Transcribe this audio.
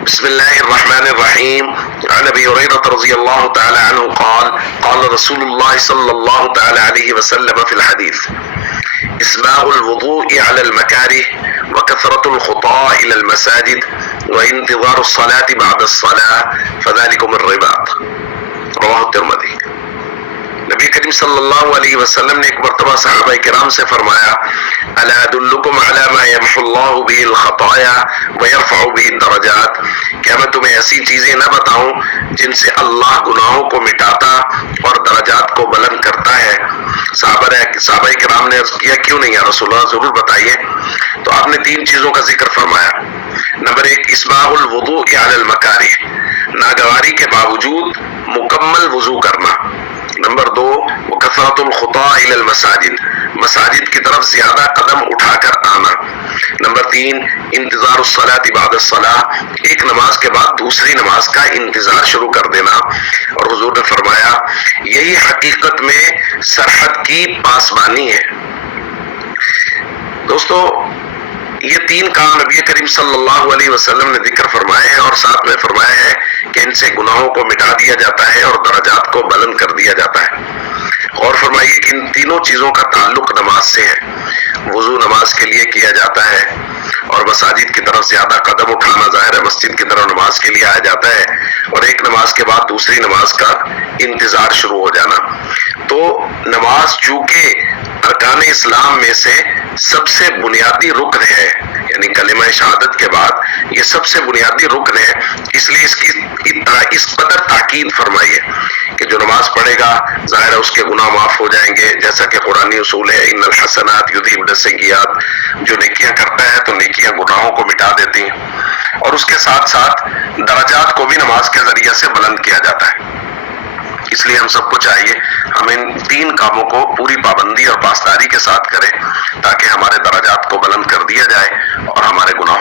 بسم الله الرحمن الرحيم. عن ابي هريره رضي الله تعالى عنه قال قال رسول الله صلى الله تعالى عليه وسلم في الحديث: اسباغ الوضوء على المكاره وكثرة الخطى الى المساجد وانتظار الصلاة بعد الصلاة فذلكم الرباط. رواه الترمذی۔ نبی کریم صلی اللہ علیہ وسلم نے ایک مرتبہ صحابہ کرام سے فرمایا: الا ادلکم علی ما یمحو اللہ بہ الخطایا ویرفع بہ الدرجات، کیا میں تمہیں ایسی چیزیں نہ بتاؤں جن سے اللہ گناہوں کو مٹاتا اور درجات کو بلند کرتا ہے؟ صحابہ کرام نے عرض کیا: کیوں نہیں یا رسول اللہ، ضرور بتائیے۔ تو آپ نے 3 چیزوں کا ذکر فرمایا۔ نمبر 1، اسباغ الوضوء علی المکارہ، ناگواری کے باوجود مکمل وضو کرنا۔ نمبر 2، وکثرۃ الخطا الی المساجد، مساجد کی طرف زیادہ قدم اٹھا کر آنا۔ نمبر 3، انتظار الصلاۃ بعد الصلاۃ، ایک نماز کے بعد دوسری نماز کا انتظار شروع کر دینا۔ اور حضور نے فرمایا یہی حقیقت میں سرحد کی پاسبانی ہے۔ دوستو، یہ 3 کام نبی کریم صلی اللہ علیہ وسلم نے ذکر فرمائے ہیں اور ساتھ میں فرمایا ہے کہ ان سے گناہوں کو مٹا دیا جاتا ہے اور درجات کو بلند کر دیا جاتا ہے۔ اور فرمائیے کہ ان تینوں چیزوں کا تعلق نماز سے ہے۔ وضو نماز کے لیے کیا جاتا ہے، اور مساجد کی طرف زیادہ قدم اٹھانا، ظاہر ہے مسجد کی طرف نماز کے لیے آیا جاتا ہے، اور ایک نماز کے بعد دوسری نماز کا انتظار شروع ہو جانا۔ تو نماز چونکہ ارکان اسلام میں سے سب سے بنیادی رکن ہے، یعنی کلمہ شہادت کے بعد یہ سب سے بنیادی رکن ہے، اس لیے اس کی اس قدر تاکید فرمائی ہے کہ جو نماز پڑھے گا ظاہر ہے اس کے گناہ معاف ہو جائیں گے، جیسا کہ قرآنی اصول ہے ان الحسنات یذہبن السیئات، جو نیکیاں کرتا ہے تو نیکیاں گناہوں کو مٹا دیتی ہیں، اور اس کے ساتھ ساتھ درجات کو بھی نماز کے ذریعے سے بلند کیا جاتا ہے۔ اس لیے ہم سب کو چاہیے ہم ان 3 کاموں کو پوری پابندی اور پاسداری کے ساتھ کریں تاکہ ہمارے درجات کو بلند کر دیا جائے اور ہمارے گناہوں